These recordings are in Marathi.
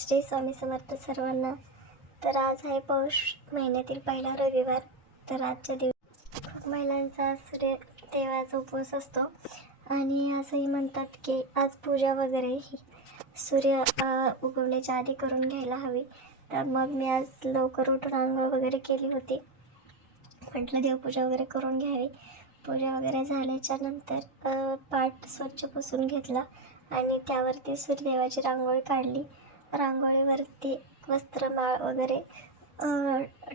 श्री स्वामी समर्थ सर्वांना. तर आज आहे पौष महिन्यातील पहिला रविवार. तर आजच्या दिवशी खूप महिलांचा सूर्यदेवाचा उपवास असतो आणि असंही म्हणतात की आज पूजा वगैरे ही सूर्य उगवण्याच्या आधी करून घ्यायला हवी. तर मग मी आज लवकर उठून आंघोळ वगैरे केली होती. म्हटलं देवपूजा वगैरे करून घ्यावी. पूजा वगैरे झाल्याच्या नंतर पाट स्वच्छ पुसून घेतला आणि त्यावरती सूर्यदेवाची रांगोळी काढली. रांगोळीवरती वस्त्रमाळ वगैरे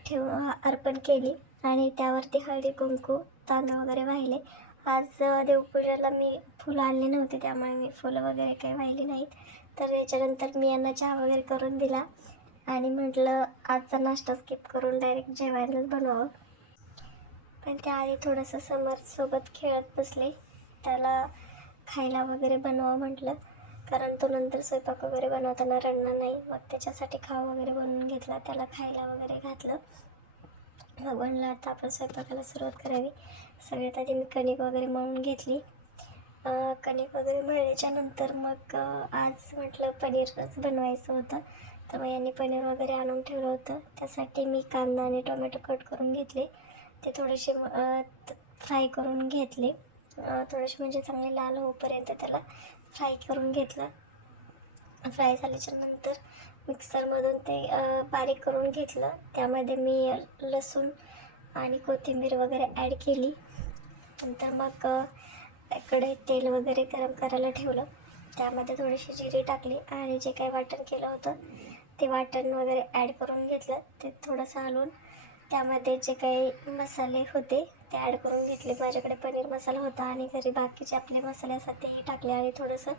ठेवून अर्पण केली आणि त्यावरती हळदी कुंकू तांदूळ वगैरे वाहिले. आज देवपूजेला मी फुलं आणली नव्हती, त्यामुळे मी फुलं वगैरे काही वाहिली नाहीत. तर याच्यानंतर मी यांना चहा वगैरे करून दिला आणि म्हटलं आजचा नाश्ता स्किप करून डायरेक्ट जेवायलाच बनवावं. पण त्याआधी थोडंसं समर्थसोबत खेळत बसले. त्याला खायला वगैरे बनवावं म्हटलं, कारण तो नंतर स्वयंपाक वगैरे बनवताना रडणार नाही. मग त्याच्यासाठी खाऊ वगैरे बनवून घेतला, त्याला खायला वगैरे घातलं. मग म्हणलं आता आपण स्वयंपाकाला सुरुवात करावी. सगळ्यात आधी मी कणिक वगैरे मळून घेतली. कणिक वगैरे मळल्याच्या नंतर मग आज म्हटलं पनीरच बनवायचं होतं. तर मग यांनी पनीर वगैरे आणून ठेवलं होतं. त्यासाठी मी कांदा आणि टोमॅटो कट करून घेतले. ते थोडेसे फ्राय करून घेतले. थोडेसे म्हणजे चांगले लाल होईपर्यंत त्याला फ्राय करून घेतलं. फ्राय झाल्याच्या नंतर मिक्सरमधून ते बारीक करून घेतलं. त्यामध्ये मी लसूण आणि कोथिंबीर वगैरे ॲड केली. नंतर मग कढईत तेल वगैरे गरम करायला ठेवलं. त्यामध्ये थोडीशी जिरे टाकली आणि जे काही वाटण केलं होतं ते वाटण वगैरे ॲड करून घेतलं. ते थोडंसं हलवून त्यामध्ये जे काही मसाले होते ते ॲड करून घेतले. माझ्याकडे पनीर मसाला होता आणि घरी बाकीचे आपले मसाले असतात तेही टाकले आणि थोडंसं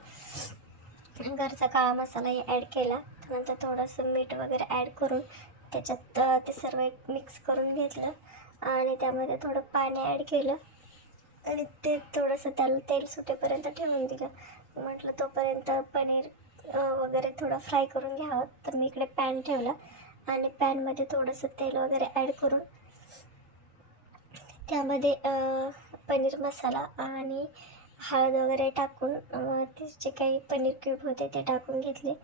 घरचा काळा मसालाही ॲड केला. नंतर थोडंसं मीठ वगैरे ॲड करून त्याच्यात ते सर्व एक मिक्स करून घेतलं आणि त्यामध्ये थोडं पाणी ॲड केलं आणि ते थोडंसं त्याला तेल सुटेपर्यंत ठेवून दिलं. म्हटलं तोपर्यंत पनीर वगैरे थोडं फ्राय करून घ्यावं. तर मी इकडे पॅन ठेवला आणि पॅनमध्ये थोडंसं तेल वगैरे ॲड करून त्यामध्ये पनीर मसाला आणि हळद वगैरे टाकून ते जे काही पनीर क्यूब होते ते टाकून घेतले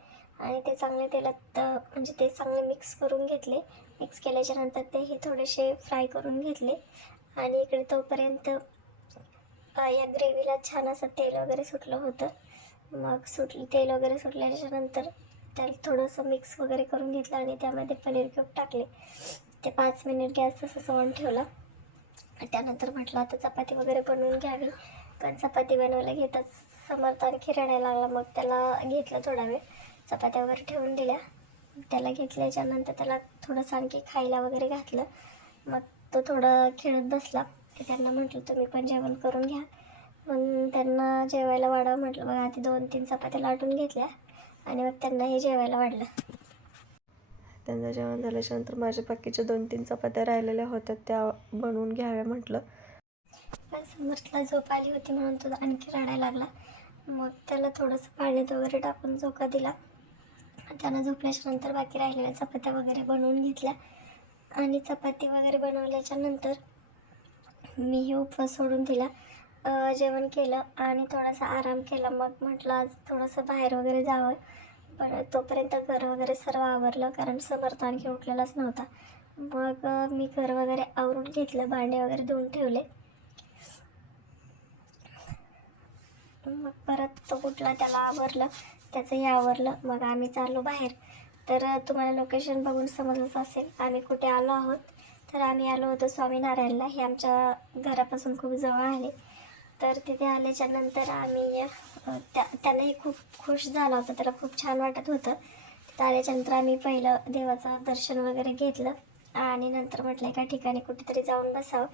आणि ते चांगले तेलात म्हणजे ते चांगले मिक्स करून घेतले. मिक्स केल्याच्या नंतर ते हे थोडेसे फ्राय करून घेतले आणि इकडे तोपर्यंत या ग्रेव्हीला छान असं तेल वगैरे सुटलं होतं. मग तेल वगैरे सुटल्याच्या नंतर त्याला थोडंसं मिक्स वगैरे करून घेतलं आणि त्यामध्ये पनीर क्यूब टाकले. ते 5 मिनिट गॅस तसंच ऑन ठेवला. त्यानंतर म्हटलं आता चपाती वगैरे बनवून घ्यावी. पण चपाती बनवायला घेताच समर्थ आणखी रडायला लागला. मग त्याला घेतलं थोडा वेळ, चपात्या वगैरे ठेवून दिल्या. त्याला घेतल्याच्यानंतर त्याला थोडंसं आणखी खायला वगैरे घातलं. मग तो थोडा खेळत बसला. त्यांना म्हटलं तुम्ही पण जेवण करून घ्या. मग त्यांना जेवायला वाढावं म्हटलं. मग आधी 2-3 चपात्या लाटून घेतल्या आणि मग त्यांना हे जेवायला वाढलं. त्यांचं जेवण झाल्याच्यानंतर माझ्या बाकीच्या 2-3 चपात्या राहिलेल्या होत्या त्या बनवून घ्याव्या म्हटलं. पण समर्थला झोप आली होती म्हणून तो आणखी रडायला लागला. मग त्याला थोडंसं पाण्यात वगैरे टाकून झोका दिला. त्यानं झोपल्याच्यानंतर बाकी राहिलेल्या चपात्या वगैरे बनवून घेतल्या आणि चपाती वगैरे बनवल्याच्या नंतर मीही उपवास सोडून दिला. जेवण केलं आणि थोडासा आराम केला. मग म्हटलं आज थोडंसं बाहेर वगैरे जावं. पण तोपर्यंत घर वगैरे सर्व आवरलं, कारण समर्थ आणखी उठलेलाच नव्हता. मग मी घर वगैरे आवरून घेतलं, भांडे वगैरे धुवून ठेवले. मग परत तो उठला, त्याला आवरलं, त्याचंही आवरलं. मग आम्ही चाललो बाहेर. तर तुम्हाला लोकेशन बघून समजलंच असेल आम्ही कुठे आलो आहोत. तर आम्ही आलो होतो स्वामीनारायणला. हे आमच्या घरापासून खूप जवळ आहे. तर तिथे आल्याच्या नंतर आम्ही त्यालाही खूप खुश झाला होता, त्याला खूप छान वाटत होतं. तिथं आल्याच्यानंतर आम्ही पहिलं देवाचं दर्शन वगैरे घेतलं आणि नंतर म्हटलं एका ठिकाणी कुठेतरी जाऊन बसावं.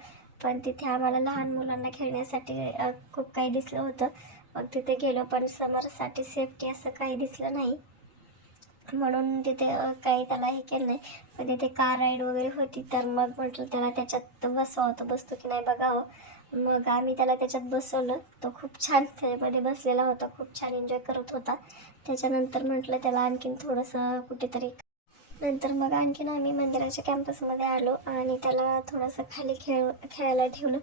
पण तिथे आम्हाला लहान मुलांना खेळण्यासाठी खूप काही दिसलं होतं. मग तिथे गेलो, पण समरसाठी सेफ्टी असं काही दिसलं नाही म्हणून तिथे काही त्याला हे केलं नाही. पण तिथे कार राईड वगैरे होती. तर मग म्हटलं त्याला त्याच्यात बसवावं, तर बसतो की नाही बघावं. मग आम्ही त्याला त्याच्यात बसवलं. तो खूप छान त्यामध्ये बसलेला होता, खूप छान एन्जॉय करत होता. त्याच्यानंतर म्हटलं त्याला आणखीन थोडंसं कुठेतरी नंतर मग आणखीन आम्ही मंदिराच्या कॅम्पसमध्ये आलो आणि त्याला थोडंसं खाली खेळायला ठेवलं.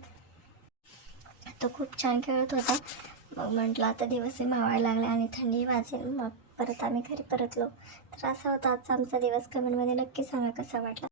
तो खूप छान खेळत होता. मग म्हटलं आता दिवसही मावायला लागले आणि थंडी वाजेल, मग परत आम्ही घरी परतलो. तर असा होता आजचा आमचा दिवस. कमेंटमध्ये नक्की सांगा कसा वाटला.